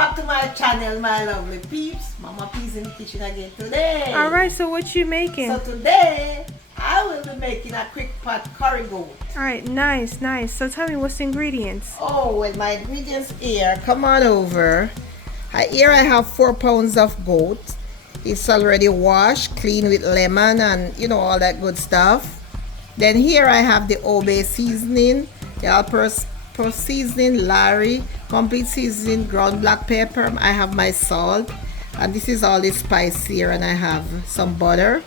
back to my channel, my lovely peeps. Mama P's in the kitchen again today. Alright, so what you making? So today, I will be making a quick pot curry goat. Alright, nice. So tell me, what's the ingredients? Oh, well, my ingredients here, come on over. Here I have 4 pounds of goat. It's already washed, clean with lemon and, you know, all that good stuff. Then here I have the Obey seasoning, the all-purpose seasoning, Larry, complete seasoning, ground black pepper. I have my salt, and this is all the spice here, and I have some butter,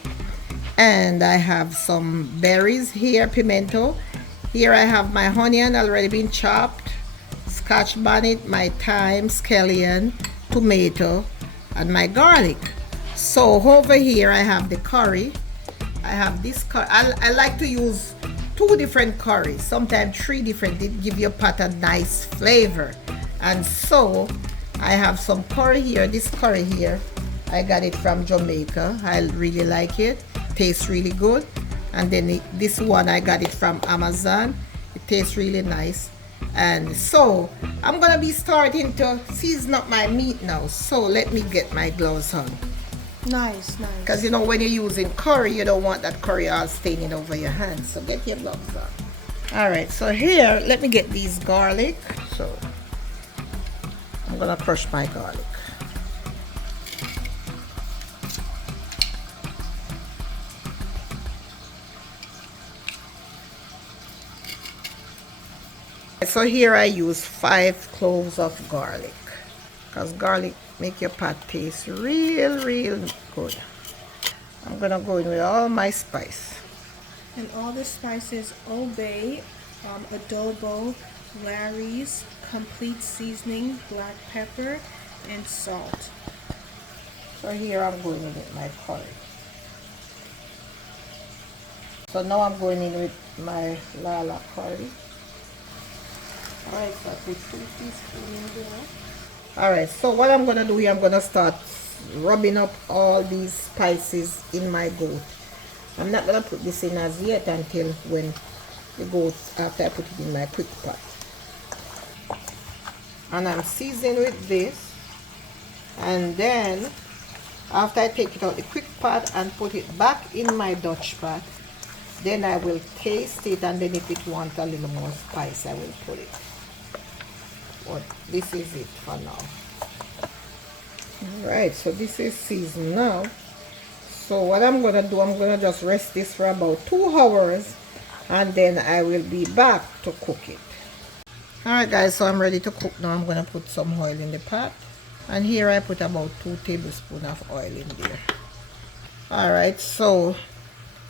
and I have some berries here, pimento. Here I have my onion already been chopped, scotch bonnet, my thyme, scallion, tomato, and my garlic. So over here I have the curry. I have this curry. I like to use 2 different curries, sometimes 3 different. It give your pot a nice flavor. And so I have some curry here. This curry here, I got it from Jamaica. I really like it. Tastes really good. And then this one, I got it from Amazon. It tastes really nice. And so I'm gonna be starting to season up my meat now. So let me get my gloves on. Nice. Because you know, when you're using curry, you don't want that curry all staining over your hands. So get your gloves on. Alright, so here, let me get these garlic. So I'm gonna crush my garlic. So here I use 5 cloves of garlic. Because garlic make your pot taste real good. I'm gonna go in with all my spice. And all the spices: Obey, adobo, Larry's, complete seasoning, black pepper, and salt. So here I'm going in with my curry. So now I'm going in with my lala curry. Alright, so I put 2 teaspoons in there. Alright, so what I'm going to do here, I'm going to start rubbing up all these spices in my goat. I'm not going to put this in as yet until when the goat, after I put it in my quick pot. And I'm seasoning with this. And then, after I take it out the quick pot and put it back in my Dutch pot, then I will taste it, and then if it wants a little more spice, I will put it. But this is it for now. Alright, so this is seasoned now. So what I'm going to do, I'm going to just rest this for about 2 hours, and then I will be back to cook it. Alright guys, so I'm ready to cook now. I'm going to put some oil in the pot. And here I put about 2 tablespoons of oil in there. Alright, so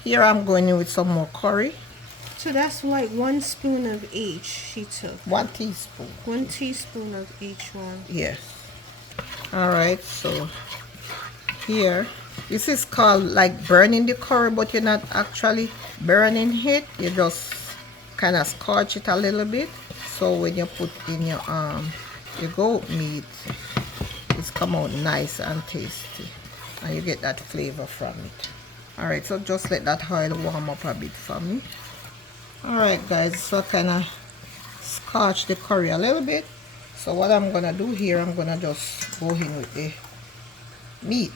here I'm going in with some more curry. So that's like 1 spoon of each she took. 1 teaspoon. 1 teaspoon of each one. Yes. Alright, so here, this is called like burning the curry, but you're not actually burning it. You just kind of scorch it a little bit. So when you put in your goat meat, it's come out nice and tasty. And you get that flavor from it. Alright, so just let that oil warm up a bit for me. Alright guys, so I kind of scotch the curry a little bit. So what I'm going to do here, I'm going to just go in with the meat.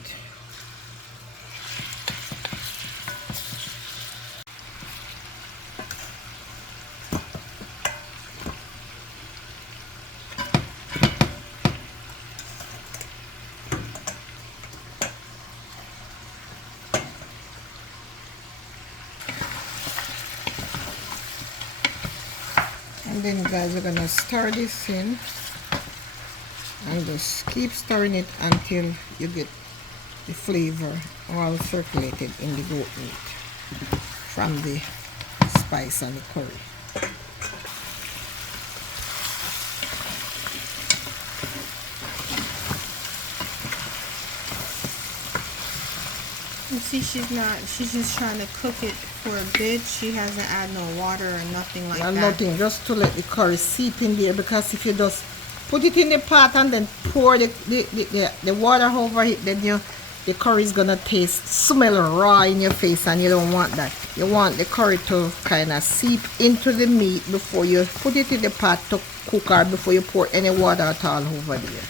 And then guys, we're gonna stir this in and just keep stirring it until you get the flavor all circulated in the goat meat from the spice and the curry. You see, she's just trying to cook it for a bit. She hasn't added no water or nothing like that. Nothing, just to let the curry seep in there, because if you just put it in the pot and then pour the water over it, then the curry is gonna smell raw in your face, and you don't want that. You want the curry to kind of seep into the meat before you put it in the pot to cook, or before you pour any water at all over there.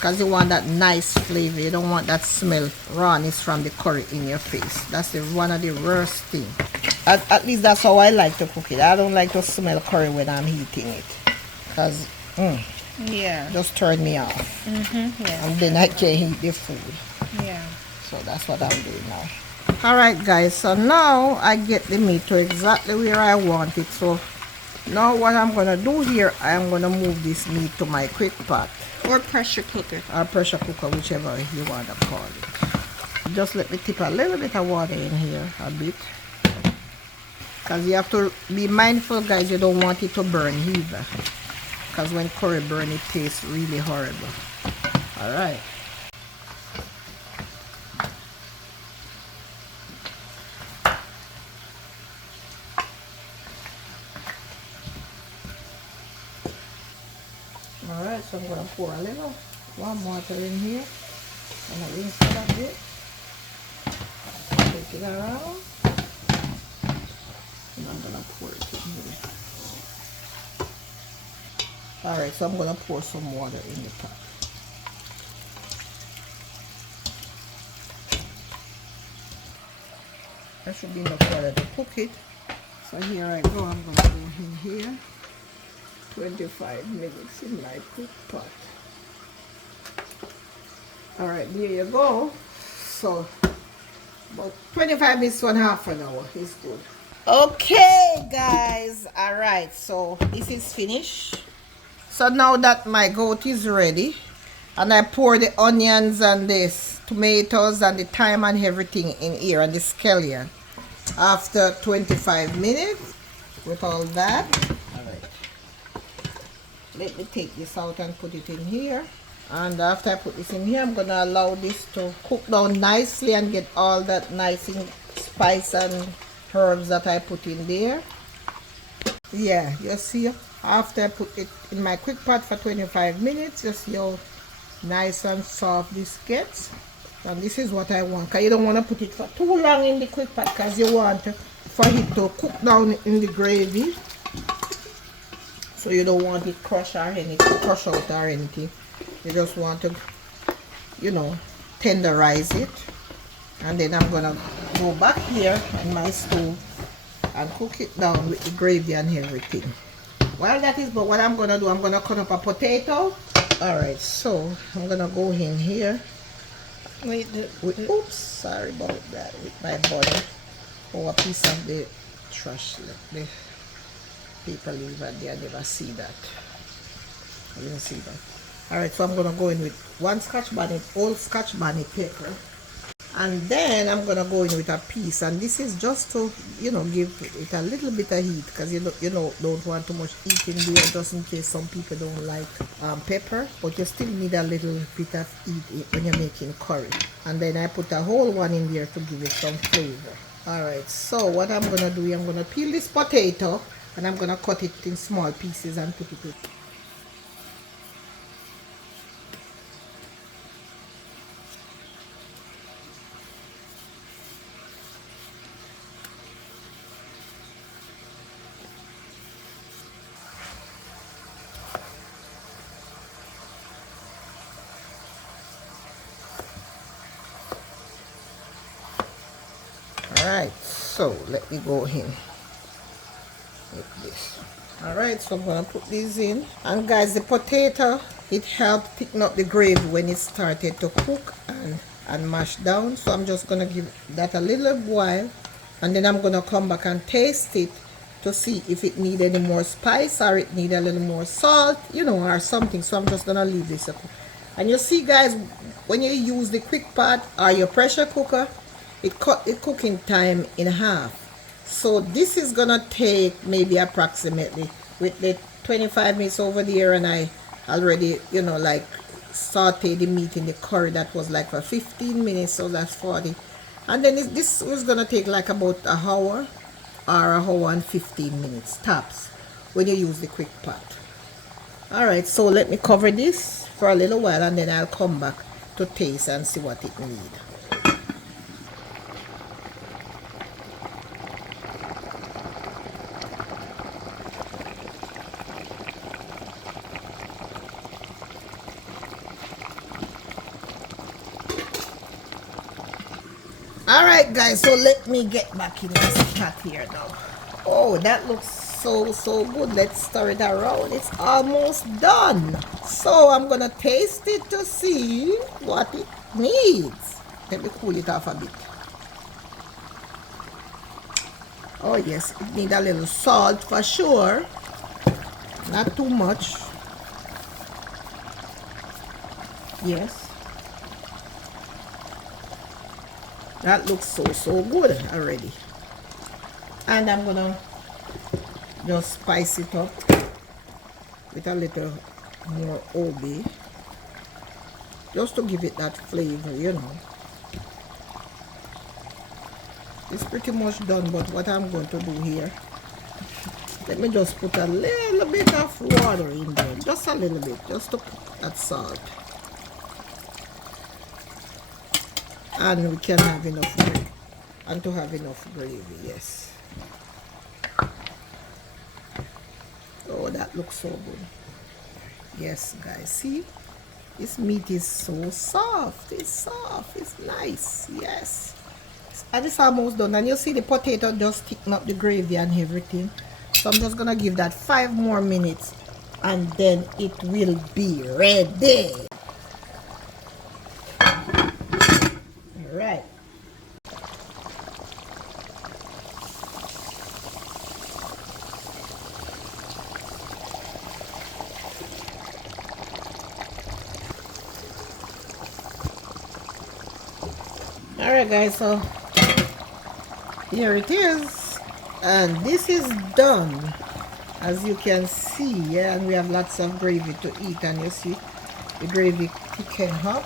because you want that nice flavor. You don't want that smell rawness from the curry in your face. That's one of the worst thing. At least that's how I like to cook it. I don't like to smell curry when I'm heating it, because yeah, just turn me off. Yeah. And then I can't eat the food. Yeah. So that's what I'm doing now. Alright guys, so now I get the meat to exactly where I want it. So now what I'm gonna do here, I'm gonna move this meat to my quick pot. Or pressure cooker. Or pressure cooker, whichever you want to call it. Just let me tip a little bit of water in here, a bit. Because you have to be mindful, guys, you don't want it to burn either. Because when curry burn, it tastes really horrible. Alright. Alright, so I'm going to pour a little warm water in here. And I rinse it a bit. Take it around. And I'm going to pour it in here. Alright, so I'm going to pour some water in the pot. That should be enough water to cook it. So here I go, I'm going to go in here. 25 minutes in my quick pot. Alright, there you go. So about 25 minutes to half an hour is good. Okay guys, alright, so this is finished. So now that my goat is ready, and I pour the onions and the tomatoes and the thyme and everything in here and the scallion after 25 minutes with all that. Let me take this out and put it in here. And after I put this in here, I'm going to allow this to cook down nicely and get all that nice spice and herbs that I put in there. Yeah, you see, after I put it in my quick pot for 25 minutes, you see how nice and soft this gets. And this is what I want, because you don't want to put it for too long in the quick pot, because you want for it to cook down in the gravy. So you don't want it crush or anything, crush out or anything. You just want to, you know, tenderize it. And then I'm gonna go back here on my stove and cook it down with the gravy and everything. While that is, but what I'm gonna do, I'm gonna cut up a potato. Alright, so I'm gonna go in here. Wait, oops, sorry about that, with my butter. Oh, a piece of the trash, the paper leaf and there. I never see that. I didn't see that. Alright, so I'm gonna go in with one scotch bonnet, old scotch bonnet pepper, and then I'm gonna go in with a piece, and this is just to, you know, give it a little bit of heat, because you don't want too much heat in there, just in case some people don't like pepper, but you still need a little bit of heat when you're making curry. And then I put a whole one in there to give it some flavor. Alright, so what I'm gonna do, I'm gonna peel this potato and I'm gonna cut it in small pieces and put it in. Alright, so let me go in with this. Alright, so I'm gonna put these in, and guys, the potato, it helps thicken up the gravy when it started to cook and mash down. So I'm just gonna give that a little while, and then I'm gonna come back and taste it to see if it need any more spice or it need a little more salt, you know, or something. So I'm just gonna leave this up. And you see guys, when you use the quick pot or your pressure cooker, it cut the cooking time in half. So this is gonna take maybe approximately, with the 25 minutes over there, and I already, you know, like saute the meat in the curry, that was like for 15 minutes, so that's 40. And then this was gonna take like about an hour or an hour and 15 minutes tops when you use the quick pot. Alright, so let me cover this for a little while, and then I'll come back to taste and see what it needs. Alright guys, so let me get back in this pot here now. Oh, that looks so good. Let's stir it around. It's almost done. So I'm gonna taste it to see what it needs. Let me cool it off a bit. Oh yes, it needs a little salt for sure. Not too much. Yes. That looks so good already. And I'm gonna just spice it up with a little more obi, just to give it that flavor, you know. It's pretty much done, but what I'm going to do here, let me just put a little bit of water in there, just a little bit, just to put that salt. And we can have enough gravy, and to have enough gravy, yes. Oh, that looks so good. Yes, guys, see? This meat is so soft. It's soft. It's nice. Yes. And it's almost done. And you see the potato just sticking up the gravy and everything. So I'm just going to give that 5 more minutes. And then it will be ready. Alright. Alright guys, so here it is, and this is done, as you can see. Yeah, and we have lots of gravy to eat, and you see the gravy thicken up,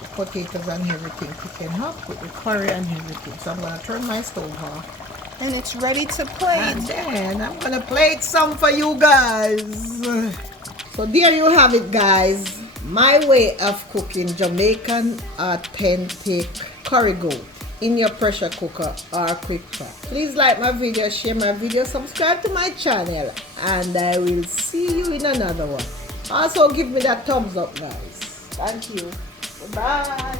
the potatoes and everything thicken up with the curry and everything. So I'm gonna turn my stove off, And it's ready to plate. and then I'm gonna plate some for you guys. So there you have it, guys. My way of cooking Jamaican authentic curry goat in your pressure cooker or quick pot. Please like my video, share my video, subscribe to my channel, and I will see you in another one. Also give me that thumbs up, guys. Thank you. Bye.